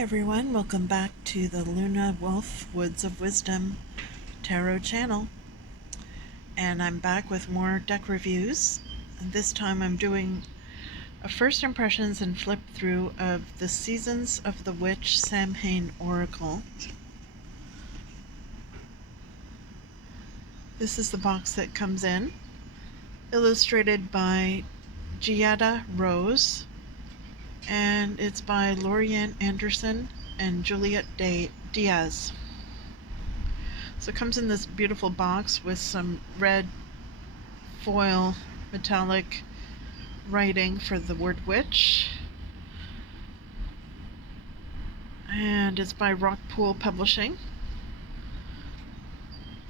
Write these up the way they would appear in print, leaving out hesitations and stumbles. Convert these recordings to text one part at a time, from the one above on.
everyone, welcome back to the Luna Wolf Woods of Wisdom Tarot channel. And I'm back with more deck reviews. And this time I'm doing a first impressions and flip through of the Seasons of the Witch Samhain Oracle. This is the box that comes in, illustrated by Giada Rose, and it's by Lorianne Anderson and Juliet Diaz. So it comes in this beautiful box with some red foil metallic writing for the word witch, and it's by Rockpool Publishing.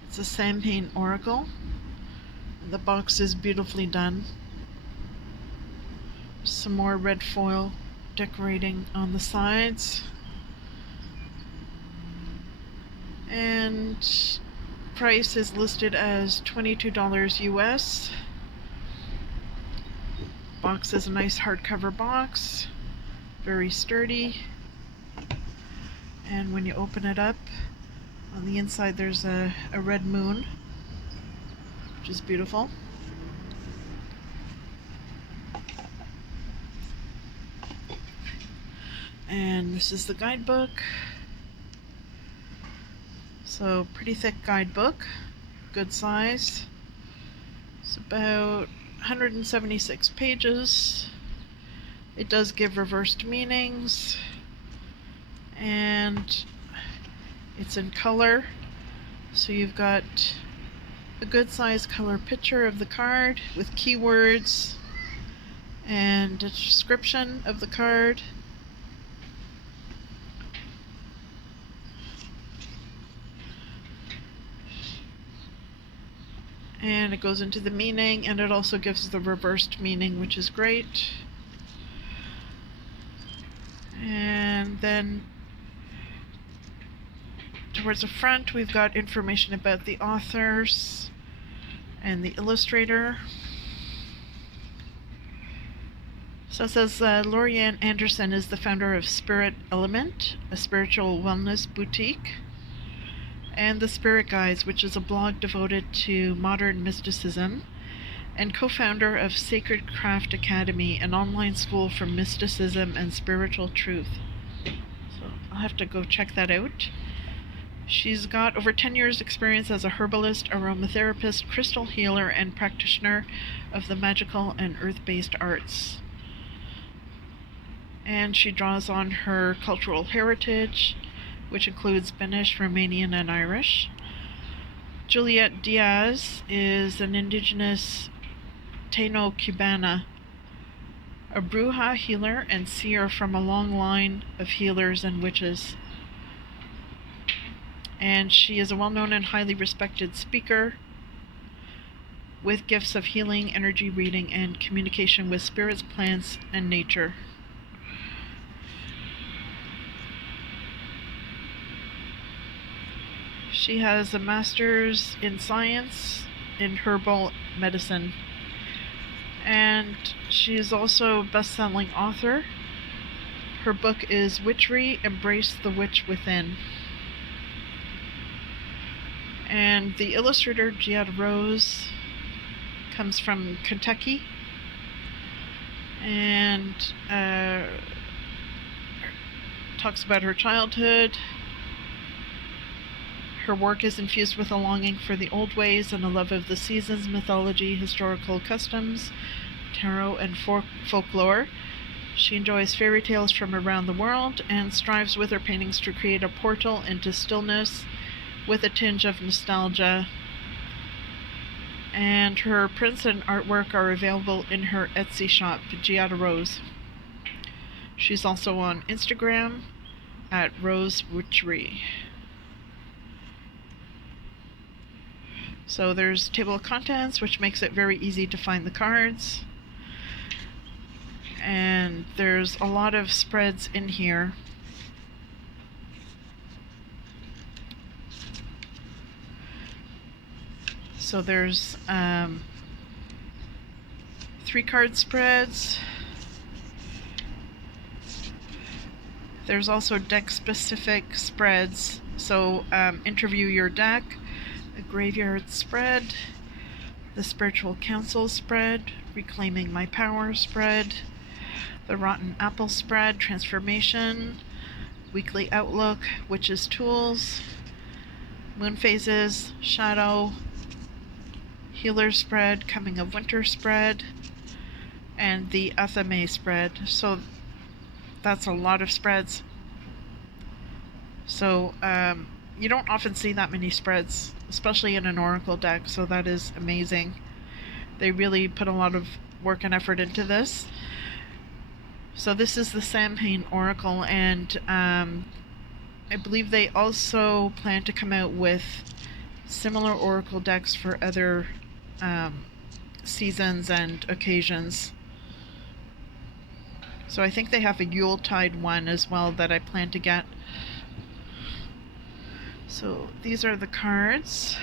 It's a Samhain Oracle. The box is beautifully done. Some more red foil decorating on the sides, and price is listed as $22 US. Box is a nice hardcover box, very sturdy, and when you open it up, on the inside there's a red moon, which is beautiful. And this is the guidebook. So pretty thick guidebook, good size. It's about 176 pages. It does give reversed meanings, and it's in color. So you've got a good size color picture of the card with keywords and a description of the card. And it goes into the meaning, and it also gives the reversed meaning, which is great. And then towards the front we've got information about the authors and the illustrator. So it says Lorianne Anderson is the founder of Spirit Element, a spiritual wellness boutique, and the Spirit Guides, which is a blog devoted to modern mysticism, and co-founder of Sacred Craft Academy, an online school for mysticism and spiritual truth. So I'll have to go check that out. She's got over 10 years experience as a herbalist, aromatherapist, crystal healer, and practitioner of the magical and earth-based arts. And she draws on her cultural heritage, which includes Spanish, Romanian, and Irish. Juliet Diaz is an indigenous Taino Cubana, a bruja healer and seer from a long line of healers and witches. And she is a well-known and highly respected speaker with gifts of healing, energy reading, and communication with spirits, plants, and nature. She has a master's in science in herbal medicine, and she is also a best-selling author. Her book is Witchery, Embrace the Witch Within. And the illustrator, Giada Rose, comes from Kentucky, and talks about her childhood. Her work is infused with a longing for the old ways and a love of the seasons, mythology, historical customs, tarot, and folklore. She enjoys fairy tales from around the world and strives with her paintings to create a portal into stillness with a tinge of nostalgia. And her prints and artwork are available in her Etsy shop, Giada Rose. She's also on Instagram at Rose Witchery. So there's a table of contents, which makes it very easy to find the cards. And there's a lot of spreads in here. So there's 3 card spreads, There's also deck-specific spreads. So interview your deck, a graveyard spread, the spiritual council spread, reclaiming my power spread, the rotten apple spread, transformation, weekly outlook, witches tools, moon phases, shadow, healer spread, coming of winter spread, and the Athame spread. So that's a lot of spreads. So you don't often see that many spreads, especially in an oracle deck, so that is amazing. They really put a lot of work and effort into this. So this is the Samhain Oracle, and I believe they also plan to come out with similar oracle decks for other seasons and occasions. So I think they have a Yuletide one as well that I plan to get. So these are the cards.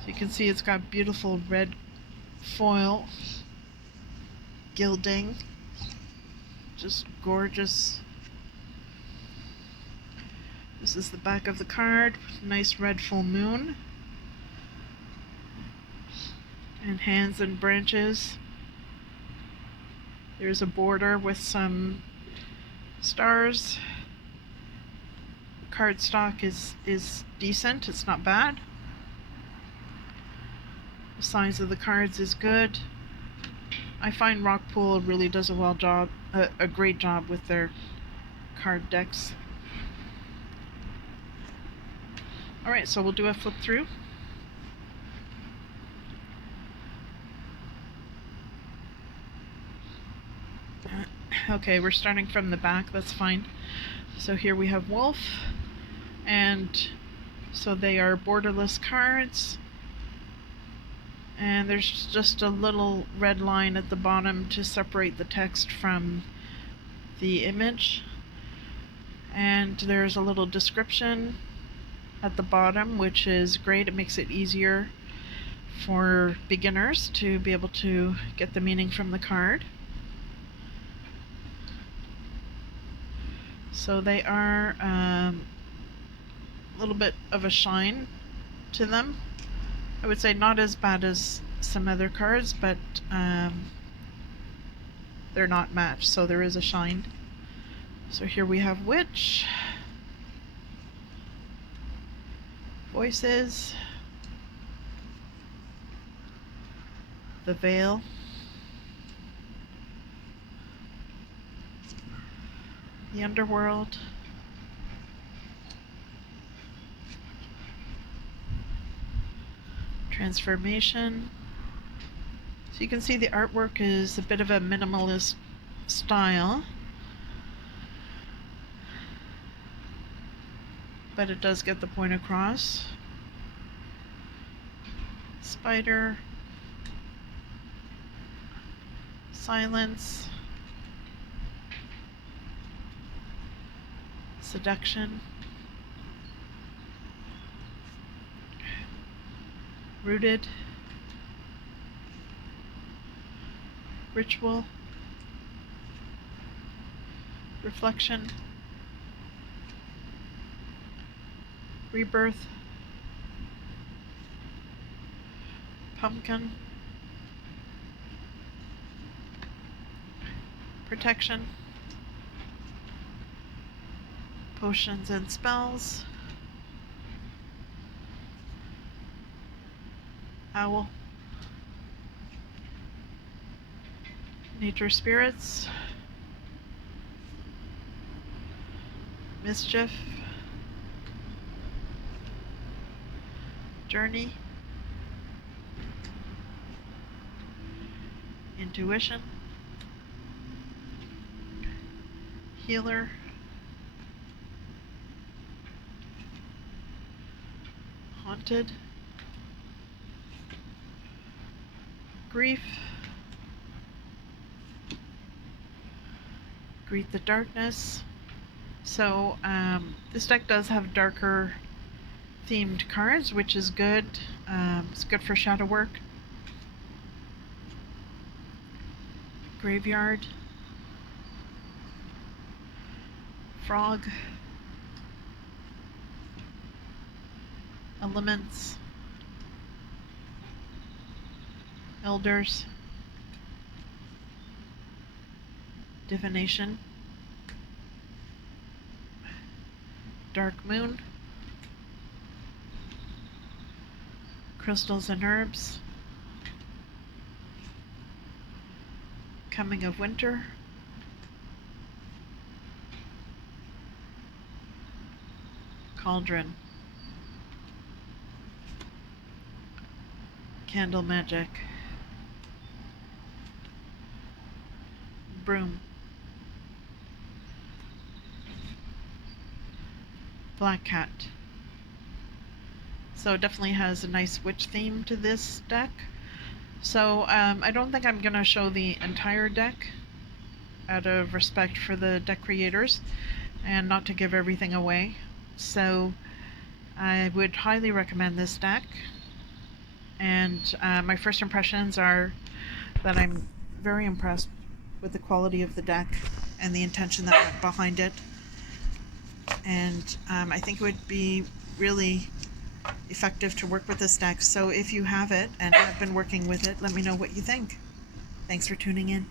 So you can see it's got beautiful red foil, gilding, just gorgeous. This is the back of the card, nice red full moon, and hands and branches. There's a border with some stars. Cardstock is decent, it's not bad. The size of the cards is good. I find Rockpool really does a great job with their card decks. Alright, so we'll do a flip through. Okay, we're starting from the back, that's fine. So here we have Wolf, and so they are borderless cards. And there's just a little red line at the bottom to separate the text from the image. And there's a little description at the bottom, which is great. It makes it easier for beginners to be able to get the meaning from the card. So they are a little bit of a shine to them. I would say not as bad as some other cards, but they're not matched, so there is a shine. So here we have Witch, Voices, the Veil, the Underworld, Transformation. So you can see the artwork is a bit of a minimalist style, but it does get the point across. Spider, Silence, Seduction, Rooted, Ritual, Reflection, Rebirth, Pumpkin, Protection, Potions and Spells, Owl, Nature Spirits, Mischief, Journey, Intuition, Healer, Haunted, Grief, Greet the Darkness. So this deck does have darker themed cards, which is good. It's good for shadow work. Graveyard, frog, elements, elders, divination, dark moon, crystals and herbs, coming of winter, cauldron, candle magic, broom, black cat. So it definitely has a nice witch theme to this deck. So I don't think I'm going to show the entire deck out of respect for the deck creators and not to give everything away. So I would highly recommend this deck. And my first impressions are that I'm very impressed with the quality of the deck and the intention that went behind it. And I think it would be really effective to work with this deck. So if you have it and have been working with it, let me know what you think. Thanks for tuning in.